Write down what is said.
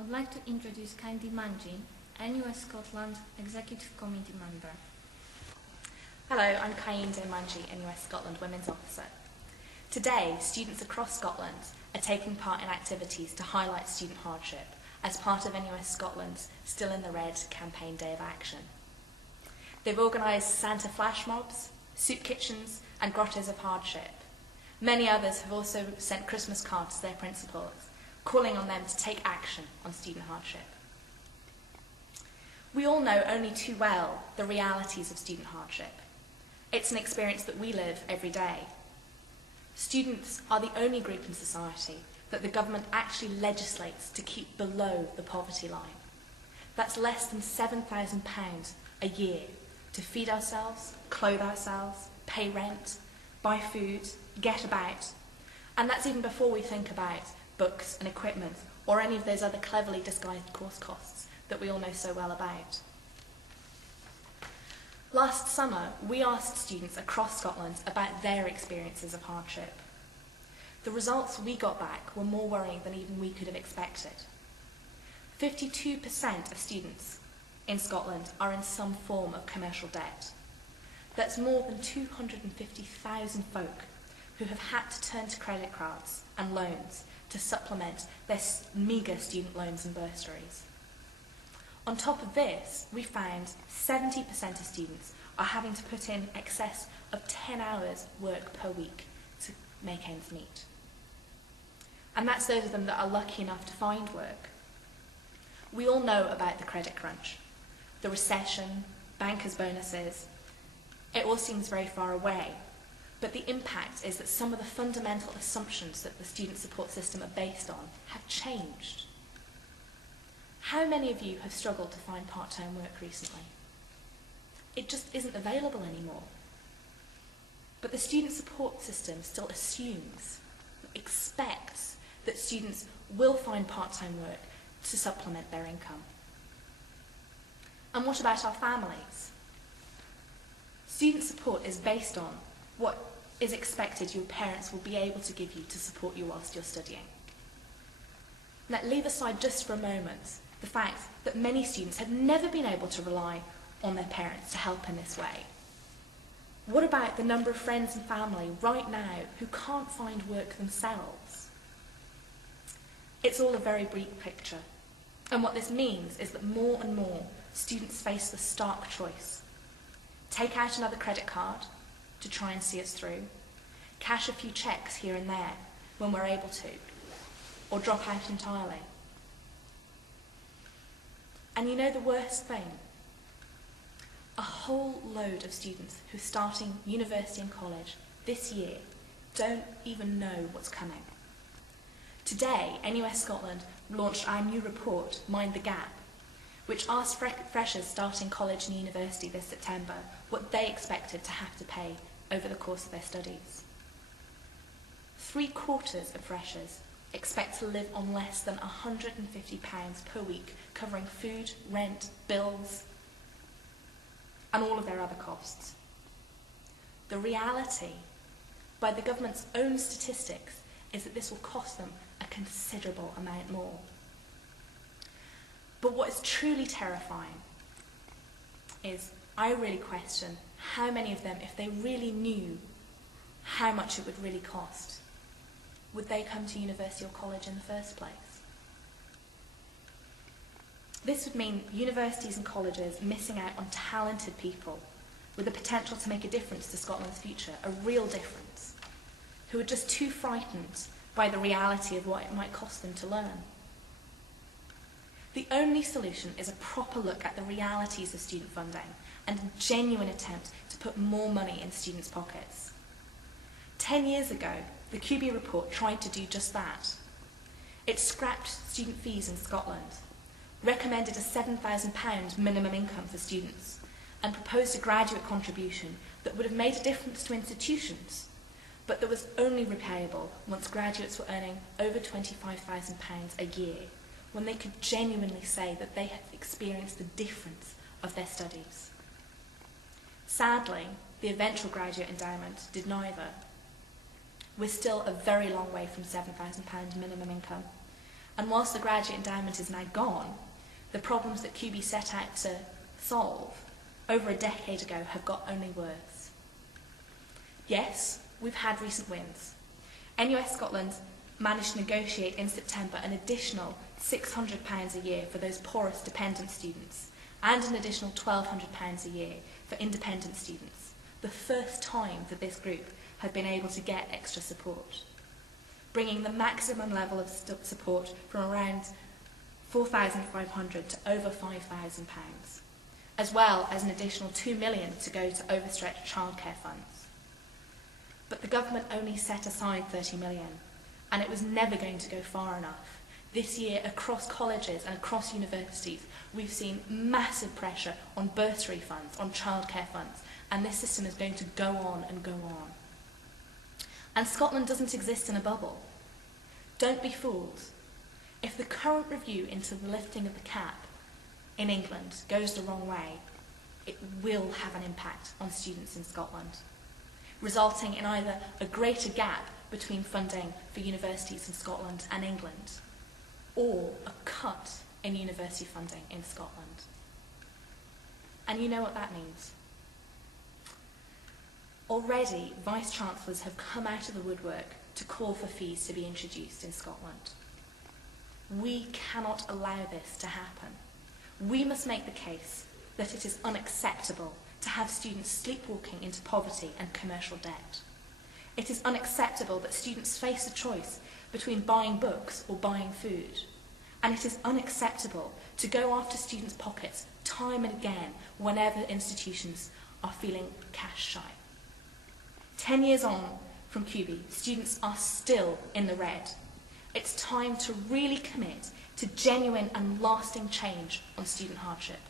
I would like to introduce Candy Manji, NUS Scotland Executive Committee member. Hello, I'm Kayinde Manji, NUS Scotland Women's Officer. Today, students across Scotland are taking part in activities to highlight student hardship as part of NUS Scotland's Still in the Red campaign day of action. They've organised Santa flash mobs, soup kitchens and grottos of hardship. Many others have also sent Christmas cards to their principals, calling on them to take action on student hardship. We all know only too well the realities of student hardship. It's an experience that we live every day. Students are the only group in society that the government actually legislates to keep below the poverty line. That's less than £7,000 a year to feed ourselves, clothe ourselves, pay rent, buy food, get about. And that's even before we think about books and equipment or any of those other cleverly disguised course costs that we all know so well about. Last summer, we asked students across Scotland about their experiences of hardship. The results we got back were more worrying than even we could have expected. 52% of students in Scotland are in some form of commercial debt. That's more than 250,000 folk who have had to turn to credit cards and loans to supplement their meagre student loans and bursaries. On top of this, we found 70% of students are having to put in excess of 10 hours work per week to make ends meet. And that's those of them that are lucky enough to find work. We all know about the credit crunch, the recession, bankers' bonuses. It all seems very far away, but the impact is that some of the fundamental assumptions that the student support system are based on have changed. How many of you have struggled to find part-time work recently? It just isn't available anymore. But the student support system still assumes, expects that students will find part-time work to supplement their income. And what about our families? Student support is based on what is expected your parents will be able to give you to support you whilst you're studying. Now, leave aside just for a moment the fact that many students have never been able to rely on their parents to help in this way. What about the number of friends and family right now who can't find work themselves? It's all a very bleak picture. And what this means is that more and more students face the stark choice. Take out another credit card to try and see us through, cash a few cheques here and there when we're able to, or drop out entirely. And you know the worst thing? A whole load of students who are starting university and college this year don't even know what's coming. Today, NUS Scotland launched our new report, Mind the Gap, which asked freshers starting college and university this September what they expected to have to pay over the course of their studies. 3/4 of freshers expect to live on less than £150 per week, covering food, rent, bills, and all of their other costs. The reality, by the government's own statistics, is that this will cost them a considerable amount more. But what is truly terrifying is I really question how many of them, if they really knew how much it would really cost, would they come to university or college in the first place? This would mean universities and colleges missing out on talented people with the potential to make a difference to Scotland's future, a real difference, who are just too frightened by the reality of what it might cost them to learn. The only solution is a proper look at the realities of student funding and a genuine attempt to put more money in students' pockets. 10 years ago, the QB report tried to do just that. It scrapped student fees in Scotland, recommended a £7,000 minimum income for students, and proposed a graduate contribution that would have made a difference to institutions, but that was only repayable once graduates were earning over £25,000 a year, when they could genuinely say that they had experienced the difference of their studies. Sadly, the eventual graduate endowment did neither. We're still a very long way from £7,000 minimum income, And whilst the graduate endowment is now gone, the problems that QB set out to solve over a decade ago have got only worse. Yes, we've had recent wins. NUS Scotland managed to negotiate in September an additional £600 a year for those poorest dependent students and an additional £1,200 a year for independent students, the first time that this group had been able to get extra support, bringing the maximum level of support from around £4,500 to over £5,000, as well as an additional £2 million to go to overstretched childcare funds. But the government only set aside £30 million, and it was never going to go far enough. This year, across colleges and across universities, we've seen massive pressure on bursary funds, on childcare funds, and this system is going to go on and go on. And Scotland doesn't exist in a bubble. Don't be fooled. If the current review into the lifting of the cap in England goes the wrong way, it will have an impact on students in Scotland, resulting in either a greater gap between funding for universities in Scotland and England, or a cut in university funding in Scotland. And you know what that means. Already, Vice-Chancellors have come out of the woodwork to call for fees to be introduced in Scotland. We cannot allow this to happen. We must make the case that it is unacceptable to have students sleepwalking into poverty and commercial debt. It is unacceptable that students face a choice between buying books or buying food. And it is unacceptable to go after students' pockets time and again whenever institutions are feeling cash shy. 10 years on from QB, students are still in the red. It's time to really commit to genuine and lasting change on student hardship.